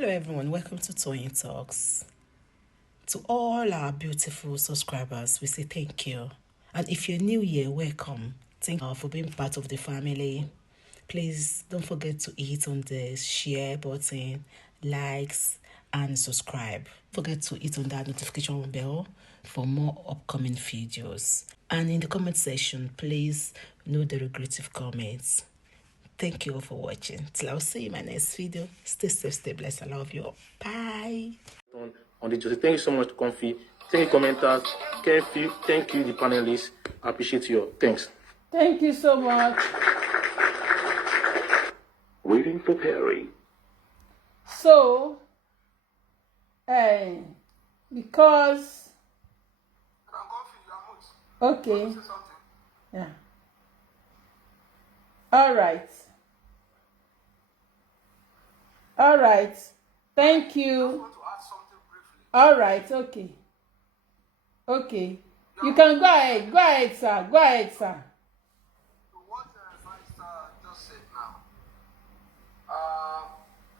Hello everyone, welcome to Toyeen Talks. To all our beautiful subscribers, we say thank you. And if you're new here, welcome. Thank you for being part of the family. Please don't forget to hit on the share button, likes, and subscribe. Don't forget to hit on that notification bell for more upcoming videos. And in the comment section, please note the regretful comments. Thank you all for watching. Till I'll see you in my next video. Stay safe, stay blessed. I love you all. Bye. On the Joseph. Thank you so much, Comfy. Thank you, commenters. Thank you, the panelists. I appreciate you all. Thanks. Thank you so much. Waiting for Perry. So, because... Okay. Yeah. All right. All right. Thank you. All right. Okay. Okay. You can go ahead. Go ahead, sir. Go ahead, sir. What Vice just said now.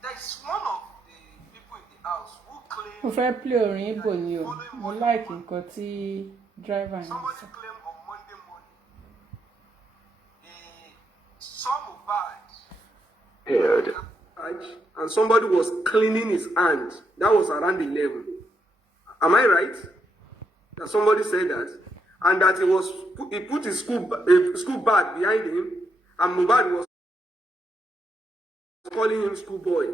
There's one of the people in the house who claimed. Mo fẹ́ play orin Igbo ni o. Mo like nǹkan tí driver yẹn Somebody sọ. claimed on Monday morning. Some Mohbad. Heard. And somebody was cleaning his hand. That was around 11. Am I right? That somebody said that, and that he put his school bag behind him, and Mohbad was calling him schoolboy.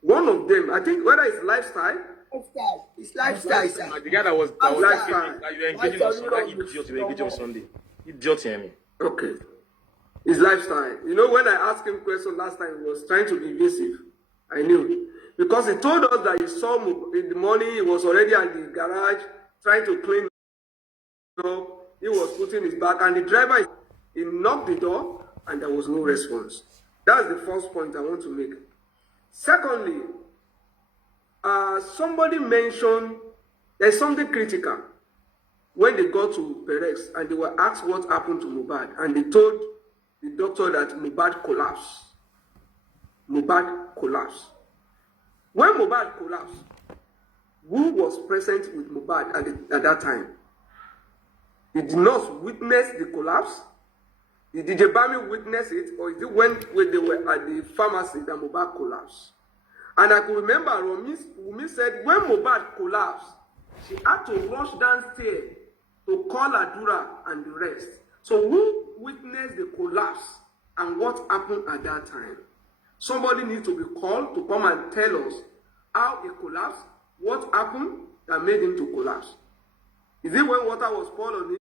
One of them, I think, whether it's lifestyle. It's lifestyle, sir. The guy that was lifestyle. that you were engaging on Sunday, idiot, you were engaging on Sunday. Idiot, hear me. Okay. His lifestyle. You know, when I asked him question last time, he was trying to be evasive. I knew. Because he told us that he saw in the morning, he was already at the garage trying to clean up. He was putting his back, and the driver, he knocked the door, and there was no response. That's the first point I want to make. Secondly, somebody mentioned there's something critical when they got to Perez and they were asked what happened to Mohbad, and they told the doctor that Mohbad collapsed. Mohbad collapsed. When Mohbad collapsed, who was present with Mohbad at that time? Did the nurse witness the collapse? Did DJ Bami witness it? Or is it when they were at the pharmacy that Mohbad collapsed? And I could remember Wumi said when Mohbad collapsed, she had to rush downstairs to call Adura and the rest. So who witnessed the collapse and what happened at that time? Somebody needs to be called to come and tell us how he collapsed, what happened that made him to collapse. Is it when water was poured on him?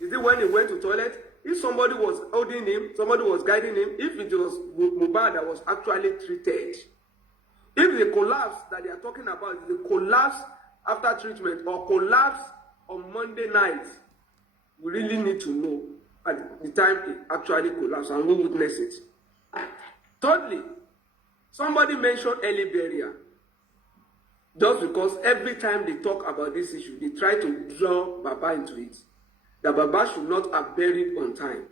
Is it when he went to the toilet? If somebody was holding him, somebody was guiding him, if it was Mohbad that was actually treated, if the collapse that they are talking about is the collapse after treatment or collapse on Monday night, we really need to know at the time it actually collapsed and who witnessed it. Thirdly, somebody mentioned early burial. Just because every time they talk about this issue, they try to draw Baba into it. That Baba should not have buried on time.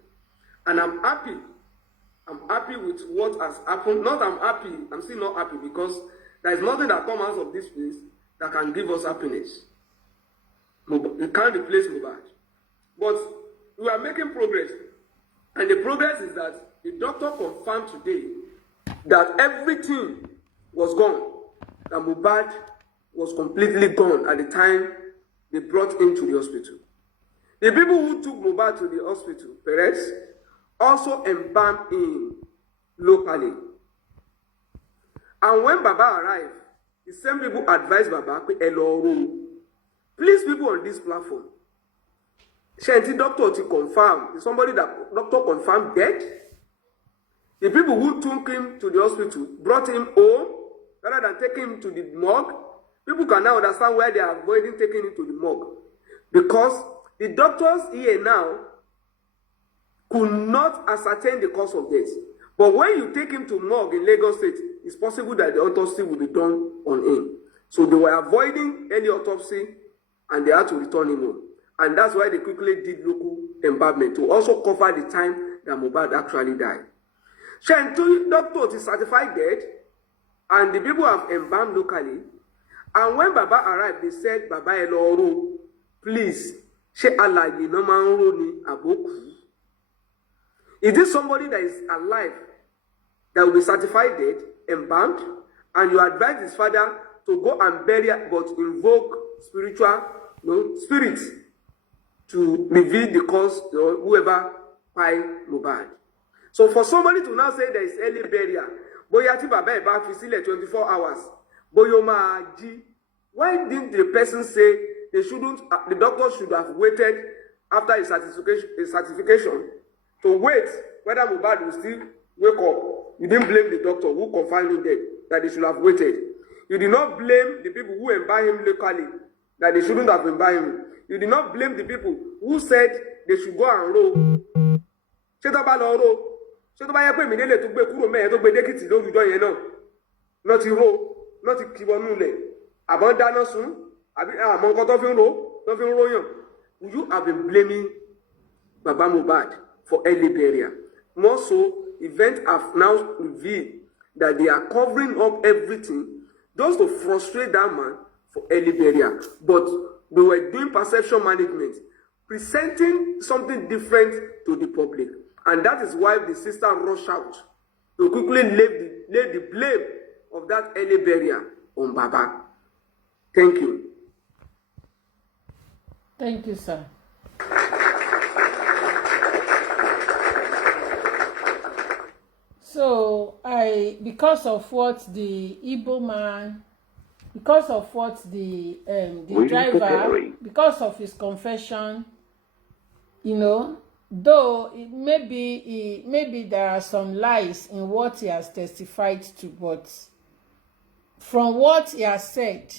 And I'm happy. I'm happy with what has happened. I'm still not happy because there is nothing that comes out of this place that can give us happiness. We can't replace Mohbad. But we are making progress. And the progress is that the doctor confirmed today that everything was gone. That Mohbad was completely gone at the time they brought him to the hospital. The people who took Mohbad to the hospital, Perez, also embalmed him locally. And when Baba arrived, the same people advised Baba, please, people on this platform, Shanti doctor to confirm, somebody that doctor confirmed dead. The people who took him to the hospital brought him home rather than taking him to the morgue. People can now understand why they are avoiding taking him to the morgue. Because the doctors here now could not ascertain the cause of death. But when you take him to morgue in Lagos State, it's possible that the autopsy will be done on him. So they were avoiding any autopsy and they had to return him home. And that's why they quickly did local embalmment to also cover the time that Mohbad actually died. Shentu doctor is certified dead, and the people have embalmed locally. And when Baba arrived, they said, Baba Eloro, please, she alaye no man ni aboku. Is this somebody that is alive that will be certified dead, embalmed, and you advise his father to go and bury, but invoke spiritual, spirits to reveal the cause, whoever by Mohbad. So for somebody to now say there is early burial, boya ti baba e ba fi sílẹ̀ 24 hours, boyo ma jí. Why didn't the person say they shouldn't? The doctor should have waited after his certification to wait whether Mohbad will still wake up. You didn't blame the doctor who confined him dead, that they should have waited. You did not blame the people who embalmed him locally, that they shouldn't have embalmed him. You did not blame the people who said they should go and roll. Ṣé tó bá lọ roll? Ṣé tó bá yẹ pé mi nílé tó gbé kúrò mẹ́ẹ̀ tó gbé dékìtì lórúkọ yẹn náà? Náà ti roll, náà ti kìbọnú lẹ̀. Àbọ̀ dáná sun, àbí àmọ́ nǹkan tó fi ń ro, Would you have been blaming Baba Mohbad for early burial? More so, events have now revealed that they are covering up everything just to frustrate that man for early burial. But they were doing perception management, presenting something different to the public. And that is why the sister rushed out to quickly lay the blame of that early burial on Baba. Thank you. Thank you, sir. So because of what the Igbo man, because of what the driver, because of his confession, though maybe there are some lies in what he has testified to, but from what he has said,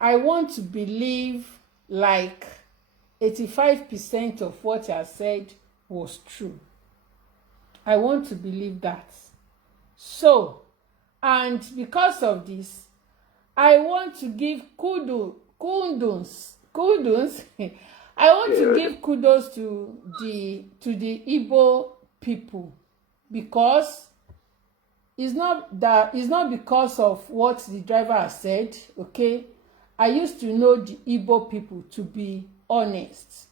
I want to believe like 85% of what he has said was true. I want to believe that. So, and because of this, I want to give kudos. I want to give kudos to the Igbo people, because it's not because of what the driver has said, okay? I used to know the Igbo people to be honest.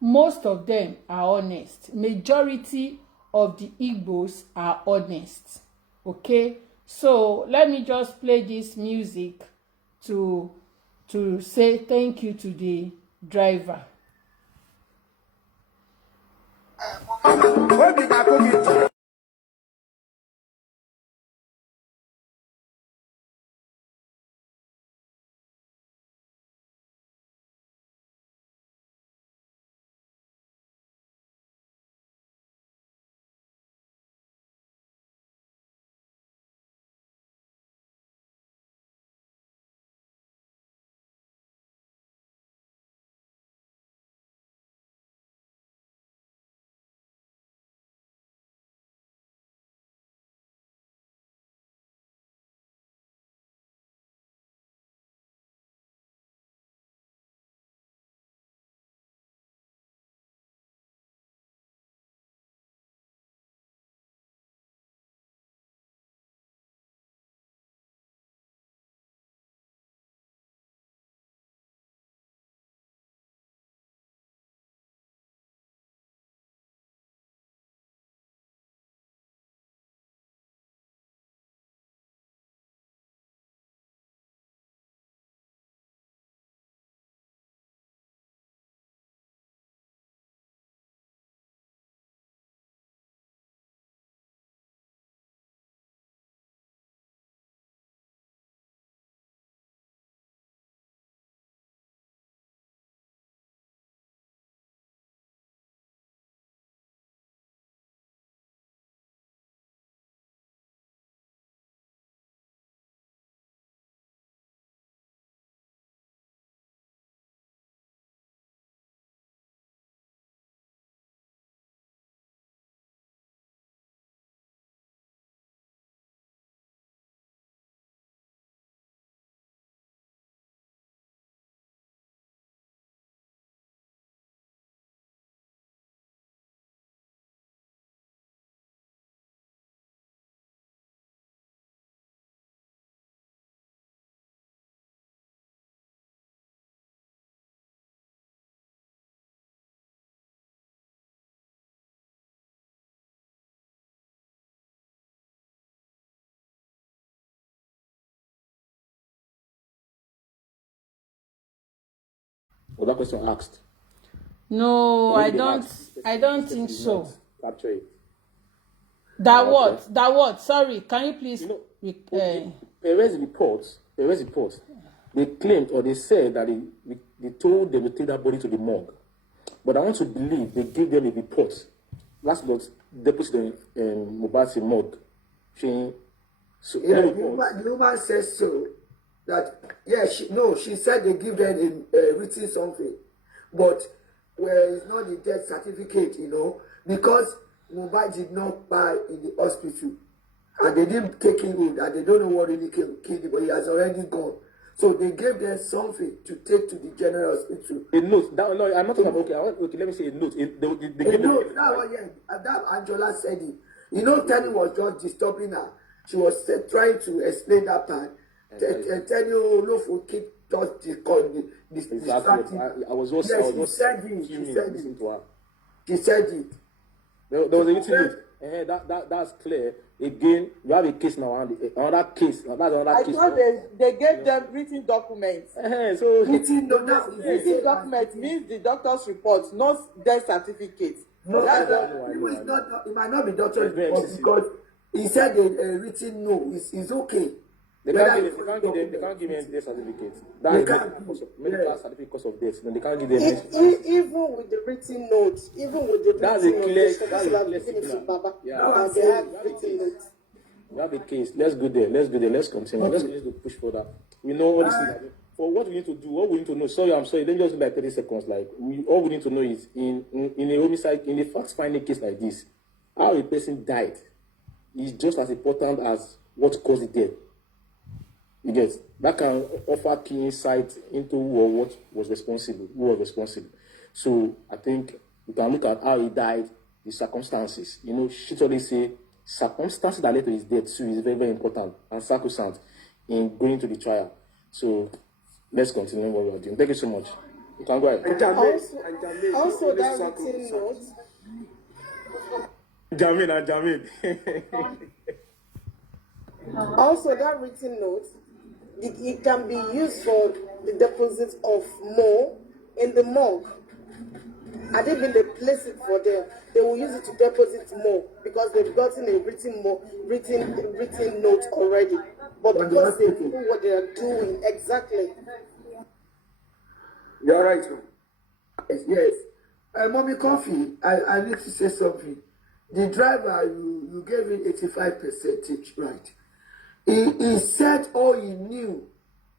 Most of them are honest. Majority of the Igbos are honest. Okay? So let me just play this music to say thank you to the driver. Was that question asked? No, Maybe they I asked. don't They think did so. not capture it. That Okay. what? That what? Sorry, can you please? You know, Perez reports, they claimed or they said that they told them to take that body to the morgue. But I want to believe they gave them a report. Last month, deposited in Mohbad's morgue. So Yeah, the woman says so. That yeah, she said they give them written something, but it's not the death certificate, because Mohbad did not buy in the hospital, and they didn't take him in, and they don't know what really killed him, but he has already gone. So they gave them something to take to the general hospital. A note. No, I'm not talking about. Okay, let me say a note. They gave them. That Angela said it. Tenny was just disturbing her. She was trying to explain that part. Tenny Olofo keep just distracting. I was just. Yes, I was she said it. She said it. There was a little bit. That's clear. Again, you have a case now. Another case. That's another case. I thought they gave them written documents. So written document means the doctor's report, not death certificate. No, it might not be doctor's report because he said a written no. It's okay. They can't give them death certificate. That's medical certificate because of death. No, they can't give them. Even with the written notes, that's a clear signal. Yeah, they have written notes. We have a case. Let's go there. Let's continue. Let's push further. We know all these things. For what we need to do, what we need to know. Sorry, I'm sorry. Let me just do like 30 seconds. All we need to know is in a homicide, in a fact-finding case like this, how a person died is just as important as what caused the death. You get that can offer key insight into what was responsible, who was responsible. So I think we can look at how he died, the circumstances. She always say circumstances that led to his death too is very, very important and sacrosanct in going to the trial. So let's continue what we are doing. Thank you so much. You can go ahead. Also that written note. Jamin. Also that written note. It can be used for the deposit of more in the morgue. I didn't even they place it for them. They will use it to deposit more because they've gotten a written note already. But because they know what they are doing exactly. You're right. Yes. Mommy Coffee, I need to say something. The driver, you gave him 85% right. He said all he knew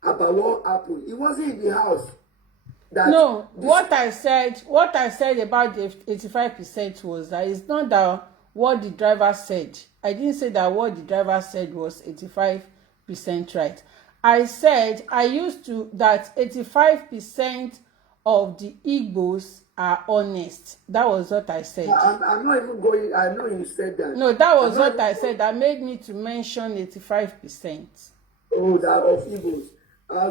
about what happened. He wasn't in the house. No, what I said about the 85% was that it's not that what the driver said. I didn't say that what the driver said was 85% right. I said that 85% of the Igbos are honest. That was what I said. I'm not even going. I know you said that. No, that was what I said. That made me to mention 85%. Oh, that of Igbos.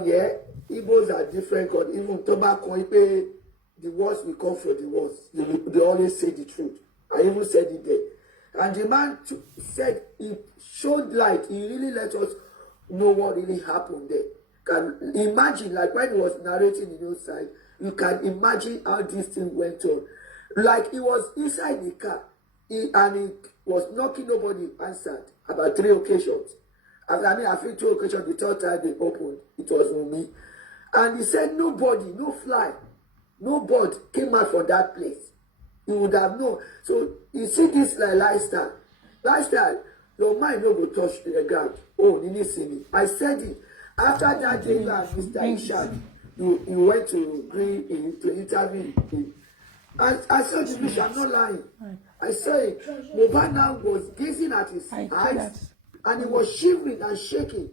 Yeah, Igbos are different. Because even tobacco, the worst will come from the worst. They always say the truth. I even said it there. And the man said he showed light. He really let us know what really happened there. Can imagine, like when he was narrating the news side, you can imagine how this thing went on. Like he was inside the car, and he was knocking, nobody answered about 3 occasions. I think 2 occasions, the third time they opened, it was on me. And he said nobody, no fly, no bird came out from that place. You would have known. So you see this lifestyle. Your mind no go touch the ground. Oh, you need see me. I said it. After that day, Mr. Ishak, you went to bring in to interview him. I said to Bishop, I'm not lying. I said Mohbad now was gazing at his eyes and he was shivering and shaking.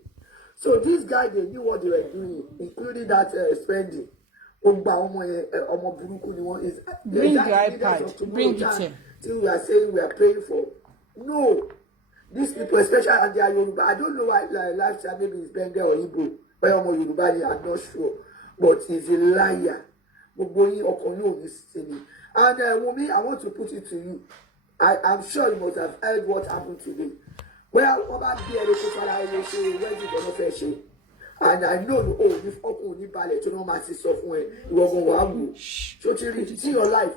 So this guy, they knew what they were doing, including that spending. Bring the iPad. Bring it here. Till we are saying we are praying for. No. These people, especially and they are Yoruba, I don't know why lifestyle maybe is Bengal or Igbo, but I'm not sure. But he's a liar. And Wumi, I want to put it to you. I'm sure you must have heard what happened today. Well, and I know if ọkùnrin ní balẹ̀ tó náà máa ti sọ fún ẹ ìwọ gan wàá wò ṣó ti rí see your life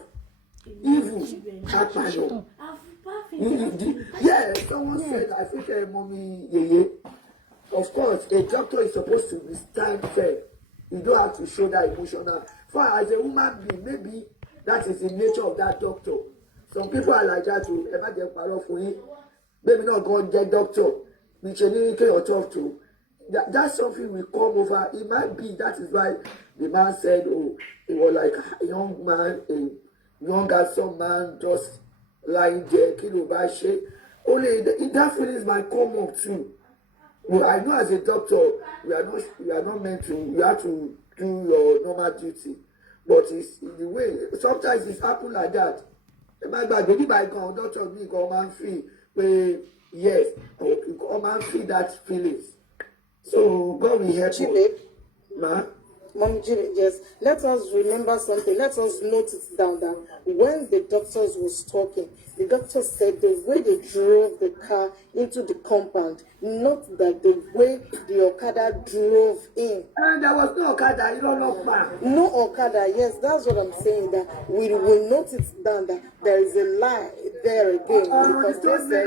evil apààyàn. Yeah, someone said, I think mommy yeye. Of course, a doctor is supposed to stand fair. You don't have to show that emotional. For as a woman being, maybe that is the nature of that doctor. Some people are like that to ever get part of it. Maybe not go and get doctor. Which you or talk to. That's something we come over. It might be that is why the man said, oh, it was like a young man, a young handsome man just lying there, kilo by shit. Only that feelings might come up too. Well, I know as a doctor, we are not meant to. You have to do your normal duty, but it's in the way. Sometimes it's happen like that. My baby by God, doctor me go man free. Yes, or man feel that feelings. So God will help you, man. Mom Jimmy, yes, let us remember something. Let us note it down that when the doctors was talking, the doctor said the way they drove the car into the compound, not that the way the Okada drove in. And there was no Okada, you don't know, man. No Okada, yes, that's what I'm saying. That we will note it down that there is a lie there again. Because they said,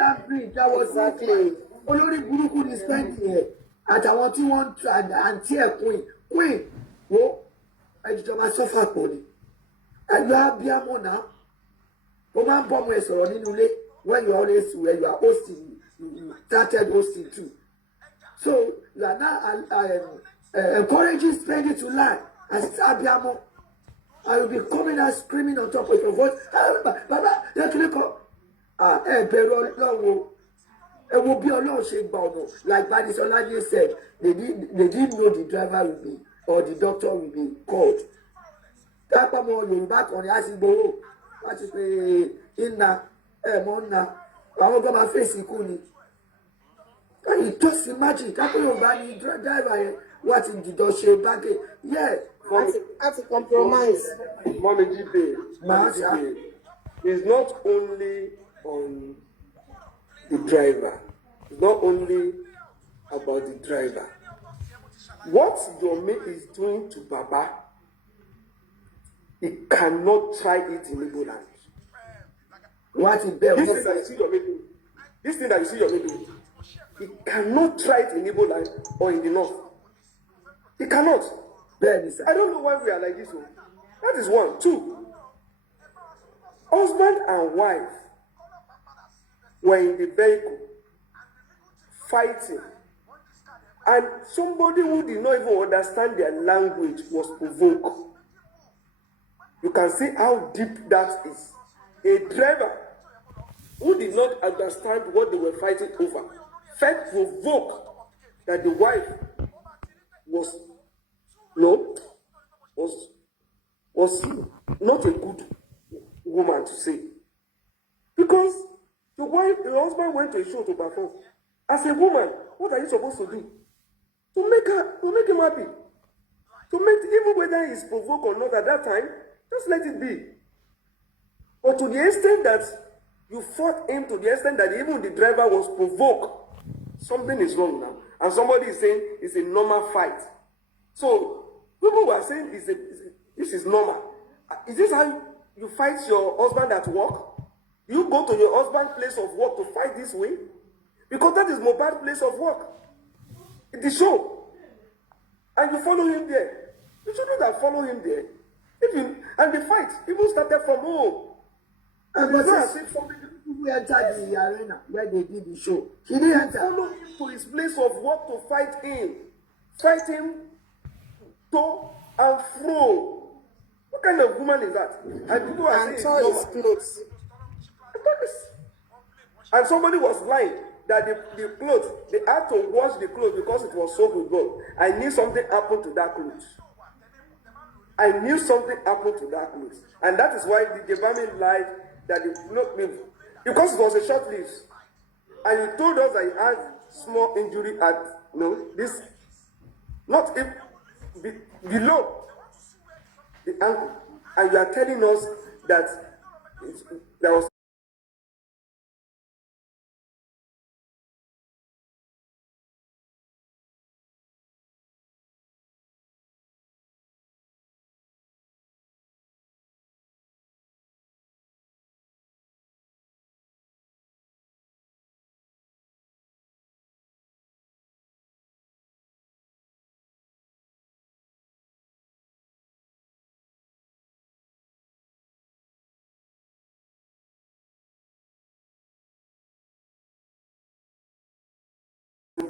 that was exactly. Olórí burúkú ni spending here. Àtàwọn tí wọ́n àǹtí ẹ̀ queen wo ẹjọ́ máa sọ́fà pọ̀ ni. Ẹ̀yọ́ abiyamọ náà. Ó máa ń bọ́ ọmọ ẹ̀ sọ̀rọ̀ nínú ilé when you always when you are hosting you started hosting too. So you are now encouraging spending to lie as abiyamọ. I will be coming and screaming on top of your voice. Baba, let me come. Bẹ̀rù Ọlọ́run. It will be Ọlọ́run ṣe gba ọ̀nà. Like Badis Olaje said, they didn't know the driver will be or the doctor will be called. Tápá ọmọ Yorùbá kan ní àsìgbòho láti pé ìnà mọ́ nà àwọn ọgbọ́n máa fèsì ikú ni. Can you just imagine? Tápá Yorùbá ni driver yẹn wá ti dìjọ ṣe bágẹ̀. Yes. At a compromise. Mommy Jibe is not only on the driver. It's not only about the driver. What Yomi is doing to Baba, he cannot try it in Igbo land. What is there? This thing that you see Yomi doing, he cannot try it in Igbo land or in the north. He cannot. I don't know why we are like this. That is one. Two, husband and wife were in the vehicle fighting, and somebody who did not even understand their language was provoked. You can see how deep that is. A driver who did not understand what they were fighting over felt provoked that the wife was not a good woman to say, because the husband went to a show to perform. As a woman, what are you supposed to do? To make him happy. Even whether he's provoked or not at that time, just let it be. But to the extent that you fought him, to the extent that even the driver was provoked, something is wrong now. And somebody is saying it's a normal fight. So people were saying this is normal. Is this how you fight your husband at work? You go to your husband's place of work to fight this way? Because that is Mohbad's place of work. It is show. And you follow him there. You shouldn't have followed him there. And the fight even started from home. And but I see some people who entered the arena where they did the show. He didn't enter. Follow him to his place of work to fight him. Fight him to and fro. What kind of woman is that? And people are saying tore his clothes. And somebody was lying that the clothes, they had to wash the clothes because it was soaked with blood. I knew something happened to that clothes. I knew something happened to that clothes. And that is why the Devami lied that because it was a short lived. And he told us that he had small injury at this, not if, below the ankle. And you are telling us that there was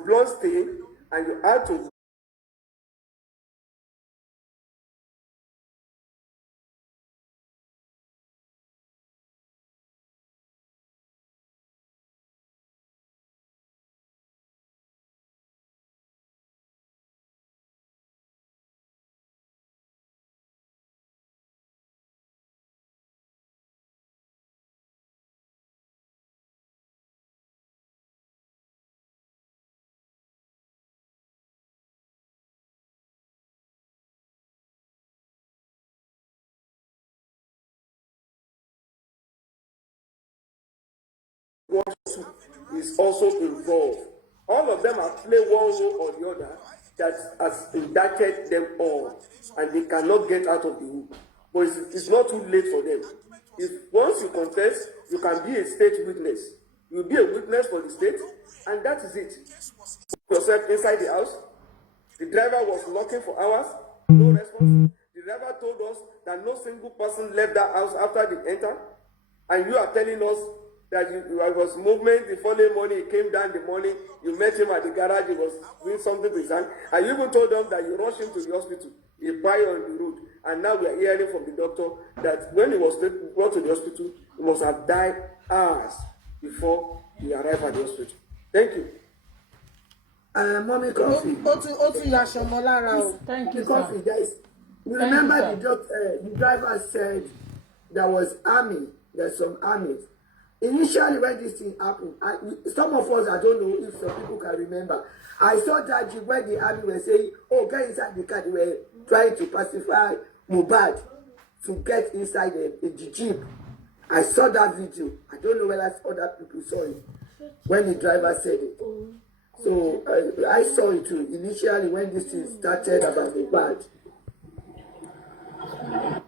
blood stain, and you had to is also involved. All of them have played one role or the other that has indicted them all, and they cannot get out of the loop. But it's not too late for them. If once you confess, you can be a state witness. You'll be a witness for the state, and that is it. Put yourself inside the house. The driver was knocking for hours, no response. The driver told us that no single person left that house after they entered, and you are telling us that you was movement the following morning. He came down the morning. You met him at the garage. He was doing something to his hand, and you even told them that you rushed him to the hospital. He died on the road, and now we are hearing from the doctor that when he was brought to the hospital, he must have died hours before he arrived at the hospital. Thank you. Mommy Coffee. Thank you, Coffee, sir. guys. You Thank remember you, the driver said there was army, there's some armies. Initially, when this thing happened, some of us, I don't know if some people can remember, I saw that when the army were saying, oh, get inside the car, they were trying to pacify Mohbad to get inside the jeep. I saw that video. I don't know whether other people saw it when the driver said it. So I saw it too. Initially, when this thing started about Mohbad.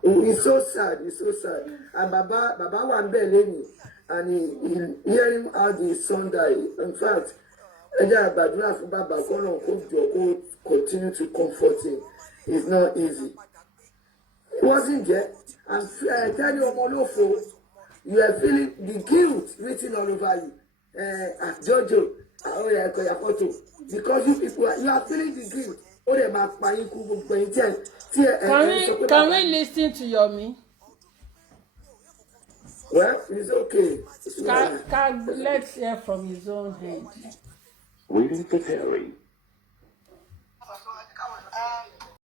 It's so sad. It's so sad. And Baba Wambeleni, and he hearing how the son died. In fact, Baba continue to comfort him. It's not easy. It wasn't there. And tell you, Omolofo, you are feeling the guilt written all over you. Jojo, because you people, you are feeling the guilt. Can we listen to Yomi? Well, it's okay. Let's hear from his own hand. Waiting for Perry.